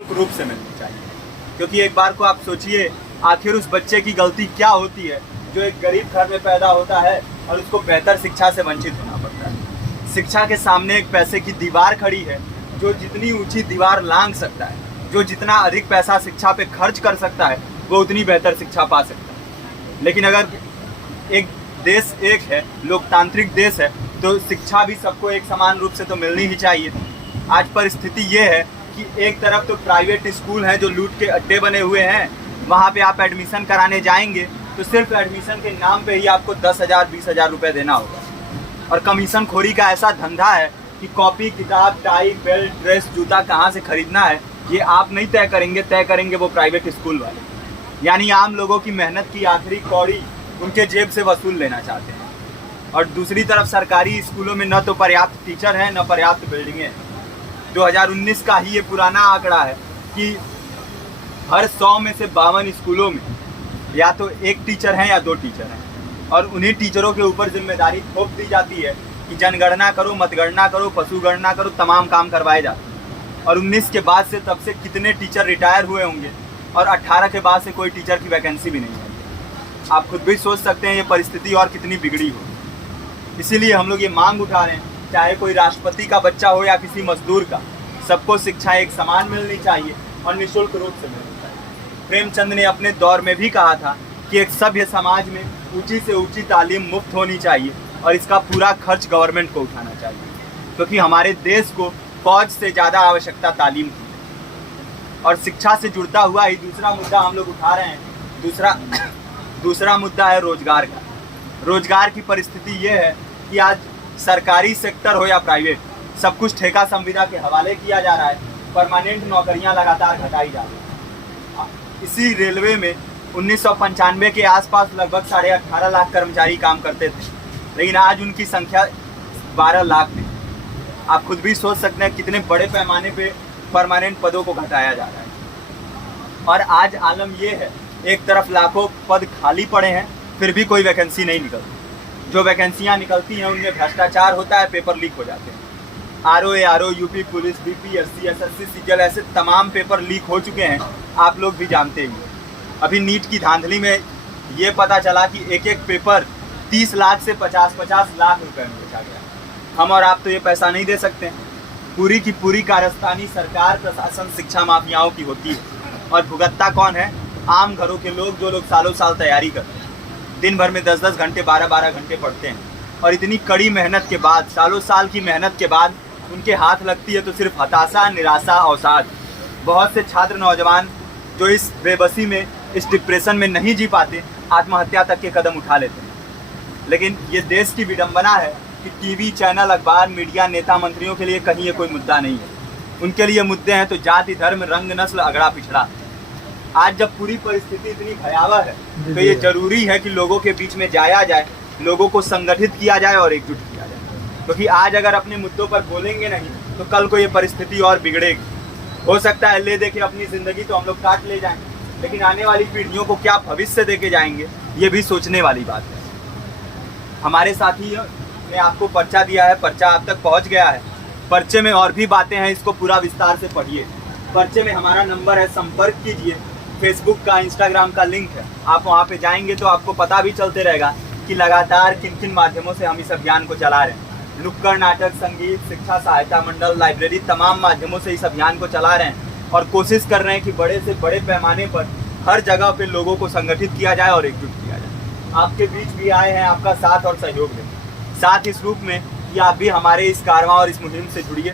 रूप से मिलनी चाहिए। क्योंकि एक बार को आप सोचिए, आखिर उस बच्चे की गलती क्या होती है जो एक गरीब घर में पैदा होता है और उसको बेहतर शिक्षा से वंचित होना पड़ता है। शिक्षा के सामने एक पैसे की दीवार खड़ी है, जो जितनी ऊंची दीवार लांघ सकता है, जो जितना अधिक पैसा शिक्षा पे खर्च कर सकता है, वो उतनी बेहतर शिक्षा पा सकता है। लेकिन अगर एक देश एक है, लोकतांत्रिक देश है, तो शिक्षा भी सबको एक समान रूप से तो मिलनी ही चाहिए। आज परिस्थिति ये है कि एक तरफ तो प्राइवेट स्कूल हैं जो लूट के अड्डे बने हुए हैं, वहाँ पे आप एडमिशन कराने जाएंगे तो सिर्फ एडमिशन के नाम पे ही आपको 10,000 20,000 रुपये देना होगा। और कमीशन खोरी का ऐसा धंधा है कि कॉपी, किताब, टाई, बेल्ट, ड्रेस, जूता कहाँ से खरीदना है ये आप नहीं तय करेंगे वो प्राइवेट स्कूल वाले। यानी आम लोगों की मेहनत की आखिरी कौड़ी उनके जेब से वसूल लेना चाहते हैं। और दूसरी तरफ सरकारी स्कूलों में न तो पर्याप्त टीचर हैं, न पर्याप्त बिल्डिंगें हैं। 2019 का ही ये पुराना आंकड़ा है कि हर 100 में से 52 स्कूलों में या तो एक टीचर हैं या 2 टीचर हैं। और उन्हीं टीचरों के ऊपर जिम्मेदारी थोप दी जाती है कि जनगणना करो, मतगणना करो, पशुगणना करो, तमाम काम करवाए जाते हैं। और 19 के बाद से तब से कितने टीचर रिटायर हुए होंगे और 18 के बाद से कोई टीचर की वैकेंसी भी नहीं है। आप खुद भी सोच सकते हैं ये परिस्थिति और कितनी बिगड़ी हो। इसीलिए हम लोग ये मांग उठा रहे हैं, चाहे कोई राष्ट्रपति का बच्चा हो या किसी मजदूर का, सबको शिक्षा एक समान मिलनी चाहिए और निःशुल्क रूप से मिलनी चाहिए। प्रेमचंद ने अपने दौर में भी कहा था कि एक सभ्य समाज में ऊंची से ऊंची तालीम मुफ्त होनी चाहिए और इसका पूरा खर्च गवर्नमेंट को उठाना चाहिए, क्योंकि हमारे देश को फौज से ज़्यादा आवश्यकता तालीम की है। और शिक्षा से जुड़ता हुआ ही दूसरा मुद्दा हम लोग उठा रहे हैं। दूसरा मुद्दा है रोजगार का। रोजगार की परिस्थिति ये है कि आज सरकारी सेक्टर हो या प्राइवेट, सब कुछ ठेका संविदा के हवाले किया जा रहा है। परमानेंट नौकरियां लगातार घटाई जा रही हैं। इसी रेलवे में 1995 के आसपास लगभग 18.5 लाख कर्मचारी काम करते थे, लेकिन आज उनकी संख्या 12 लाख है। आप खुद भी सोच सकते हैं कितने बड़े पैमाने पे परमानेंट पदों को घटाया जा रहा है। और आज आलम ये है, एक तरफ लाखों पद खाली पड़े हैं, फिर भी कोई वैकेंसी नहीं निकलती। जो वैकेंसियाँ निकलती हैं उनमें भ्रष्टाचार होता है, पेपर लीक हो जाते हैं। RO, UP police, BPSC, SSC, CGL, ऐसे तमाम पेपर लीक हो चुके हैं, आप लोग भी जानते ही। अभी नीट की धांधली में ये पता चला कि एक एक पेपर 30 लाख से 50-50 लाख रुपए में बेचा गया। हम और आप तो ये पैसा नहीं दे सकते। पूरी की पूरी कारस्तानी सरकार, प्रशासन, शिक्षा माफियाओं की होती है। और भुगतता कौन है? आम घरों के लोग, जो लोग सालों साल तैयारी करते हैं, दिन भर में 10-10 घंटे, 12-12 घंटे पढ़ते हैं। और इतनी कड़ी मेहनत के बाद, सालों साल की मेहनत के बाद उनके हाथ लगती है तो सिर्फ हताशा, निराशा, अवसाद। बहुत से छात्र नौजवान जो इस बेबसी में, इस डिप्रेशन में नहीं जी पाते, आत्महत्या तक के कदम उठा लेते हैं। लेकिन ये देश की विडंबना है कि टीवी चैनल, अखबार, मीडिया, नेता, मंत्रियों के लिए कहीं ये कोई मुद्दा नहीं है। उनके लिए मुद्दे हैं तो जाति, धर्म, रंग, नस्ल, अगड़ा पिछड़ा। आज जब पूरी परिस्थिति इतनी भयावह है तो ये जरूरी है कि लोगों के बीच में जाया जाए, लोगों को संगठित किया जाए और एकजुट किया जाए। क्योंकि आज अगर अपने मुद्दों पर बोलेंगे नहीं तो कल को ये परिस्थिति और बिगड़ेगी। हो सकता है ले दे के अपनी ज़िंदगी तो हम लोग काट ले जाएंगे, लेकिन आने वाली पीढ़ियों को क्या भविष्य दे के जाएंगे, ये भी सोचने वाली बात है। हमारे साथी ने आपको पर्चा दिया है, पर्चा आप तक पहुँच गया है। पर्चे में और भी बातें हैं, इसको पूरा विस्तार से पढ़िए। पर्चे में हमारा नंबर है, संपर्क कीजिए। फेसबुक का, इंस्टाग्राम का लिंक है, आप वहाँ पे जाएंगे तो आपको पता भी चलते रहेगा कि लगातार किन किन माध्यमों से हम इस अभियान को चला रहे हैं। नुक्कड़ नाटक, संगीत, शिक्षा सहायता मंडल, लाइब्रेरी, तमाम माध्यमों से इस अभियान को चला रहे हैं और कोशिश कर रहे हैं कि बड़े से बड़े पैमाने पर हर जगह पे लोगों को संगठित किया जाए और एकजुट किया जाए। आपके बीच भी आए हैं आपका साथ और सहयोग दें। साथ इस रूप में कि आप भी हमारे इस कारवां और इस मुहिम से जुड़िए।